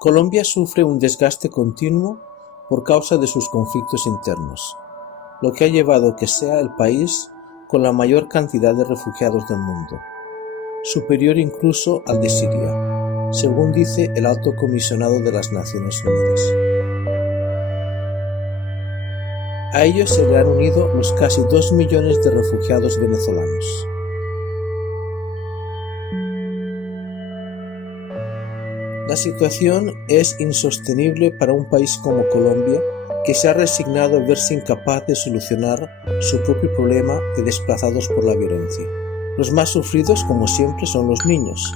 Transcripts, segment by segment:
Colombia sufre un desgaste continuo por causa de sus conflictos internos, lo que ha llevado a que sea el país con la mayor cantidad de refugiados del mundo, superior incluso al de Siria, según dice el Alto Comisionado de las Naciones Unidas. A ellos se le han unido los casi 2 millones de refugiados venezolanos. La situación es insostenible para un país como Colombia, que se ha resignado a verse incapaz de solucionar su propio problema de desplazados por la violencia. Los más sufridos, como siempre, son los niños,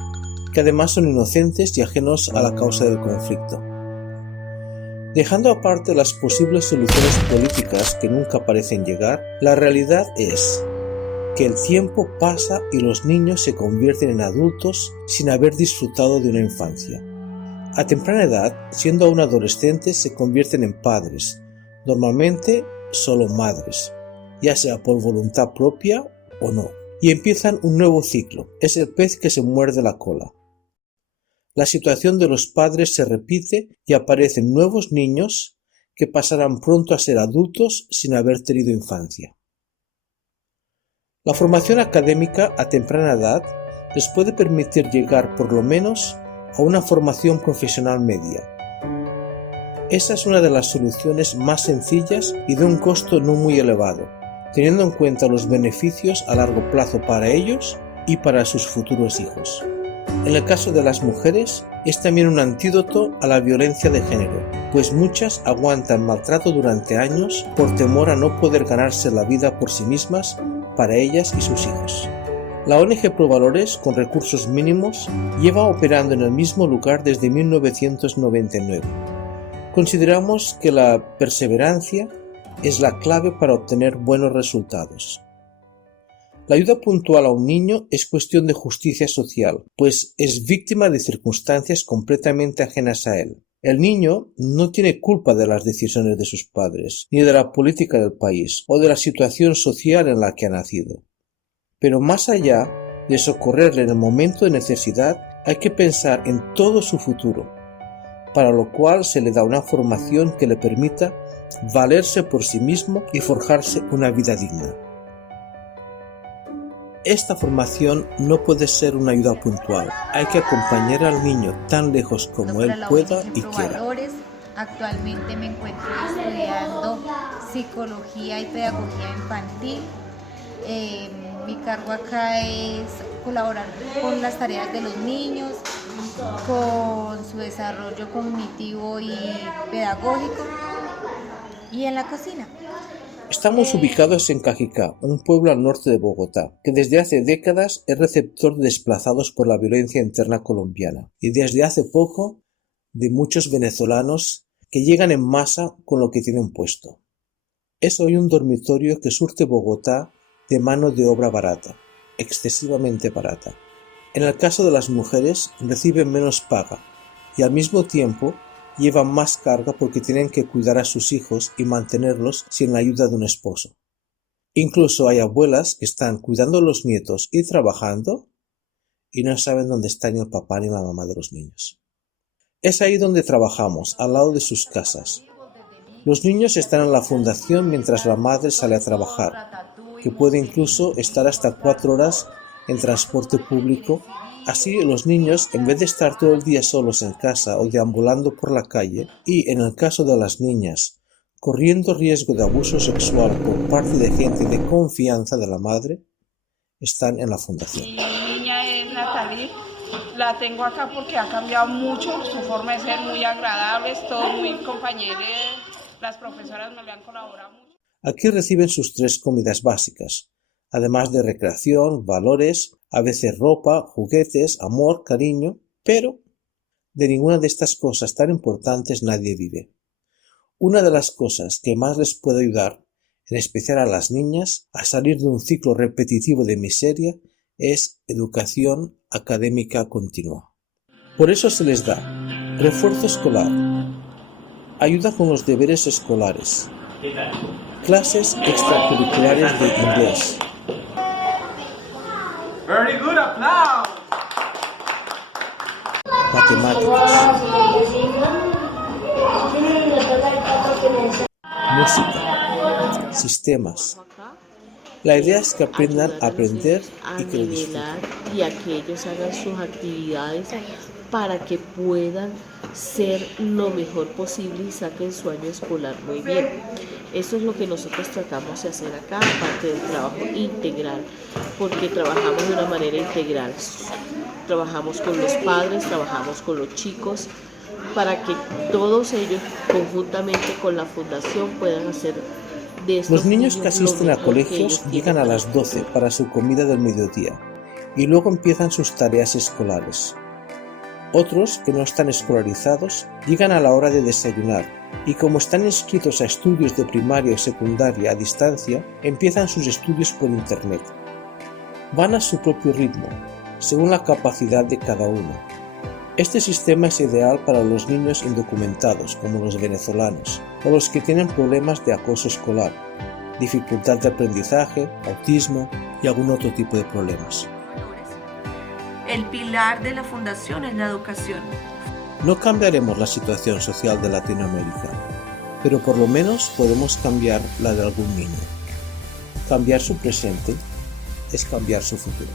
que además son inocentes y ajenos a la causa del conflicto. Dejando aparte las posibles soluciones políticas que nunca parecen llegar, la realidad es que el tiempo pasa y los niños se convierten en adultos sin haber disfrutado de una infancia. A temprana edad, siendo aún adolescentes, se convierten en padres, normalmente solo madres, ya sea por voluntad propia o no, y empiezan un nuevo ciclo. Es el pez que se muerde la cola. La situación de los padres se repite y aparecen nuevos niños que pasarán pronto a ser adultos sin haber tenido infancia. La formación académica a temprana edad les puede permitir llegar por lo menos a una formación profesional media. Esa es una de las soluciones más sencillas y de un costo no muy elevado, teniendo en cuenta los beneficios a largo plazo para ellos y para sus futuros hijos. En el caso de las mujeres, es también un antídoto a la violencia de género, pues muchas aguantan maltrato durante años por temor a no poder ganarse la vida por sí mismas para ellas y sus hijos. La ONG Provalores, con recursos mínimos, lleva operando en el mismo lugar desde 1999. Consideramos que la perseverancia es la clave para obtener buenos resultados. La ayuda puntual a un niño es cuestión de justicia social, pues es víctima de circunstancias completamente ajenas a él. El niño no tiene culpa de las decisiones de sus padres, ni de la política del país, o de la situación social en la que ha nacido. Pero más allá de socorrerle en el momento de necesidad, hay que pensar en todo su futuro, para lo cual se le da una formación que le permita valerse por sí mismo y forjarse una vida digna. Esta formación no puede ser una ayuda puntual, hay que acompañar al niño tan lejos como él pueda y quiera. Actualmente me encuentro estudiando psicología y pedagogía infantil. Mi cargo acá es colaborar con las tareas de los niños, con su desarrollo cognitivo y pedagógico y en la cocina. Estamos ubicados en Cajicá, un pueblo al norte de Bogotá, que desde hace décadas es receptor de desplazados por la violencia interna colombiana y desde hace poco de muchos venezolanos que llegan en masa con lo que tienen puesto. Es hoy un dormitorio que surte Bogotá de mano de obra barata, excesivamente barata. En el caso de las mujeres, reciben menos paga y al mismo tiempo llevan más carga porque tienen que cuidar a sus hijos y mantenerlos sin la ayuda de un esposo. Incluso hay abuelas que están cuidando a los nietos y trabajando y no saben dónde está ni el papá ni la mamá de los niños. Es ahí donde trabajamos, al lado de sus casas. Los niños están en la fundación mientras la madre sale a trabajar, que puede incluso estar hasta 4 horas en transporte público. Así los niños, en vez de estar todo el día solos en casa o deambulando por la calle, y en el caso de las niñas, corriendo riesgo de abuso sexual por parte de gente de confianza de la madre, están en la fundación. Mi niña es Natalie, la tengo acá porque ha cambiado mucho, su forma de ser muy agradable, es todo muy compañero, las profesoras me le han colaborado mucho. Aquí reciben sus 3 comidas básicas, además de recreación, valores, a veces ropa, juguetes, amor, cariño, pero de ninguna de estas cosas tan importantes nadie vive. Una de las cosas que más les puede ayudar, en especial a las niñas, a salir de un ciclo repetitivo de miseria, es educación académica continua. Por eso se les da refuerzo escolar, ayuda con los deberes escolares, clases extracurriculares de inglés, Very good, applause. matemáticas, sistemas. La idea es que aprendan a aprender y que lo disfruten. Y a que ellos hagan sus actividades para que puedan ser lo mejor posible y saquen su año escolar muy bien. Eso es lo que nosotros tratamos de hacer acá, aparte del trabajo integral, porque trabajamos de una manera integral. Trabajamos con los padres, trabajamos con los chicos, para que todos ellos, conjuntamente con la fundación, puedan hacer de estos Los niños que asisten a lo mejor que colegios ellos llegan a tienen las 12 para su comida del mediodía y luego empiezan sus tareas escolares. Otros, que no están escolarizados, llegan a la hora de desayunar y como están inscritos a estudios de primaria o secundaria a distancia, empiezan sus estudios por internet. Van a su propio ritmo, según la capacidad de cada uno. Este sistema es ideal para los niños indocumentados, como los venezolanos, o los que tienen problemas de acoso escolar, dificultad de aprendizaje, autismo y algún otro tipo de problemas. El pilar de la fundación es la educación. No cambiaremos la situación social de Latinoamérica, pero por lo menos podemos cambiar la de algún niño. Cambiar su presente es cambiar su futuro.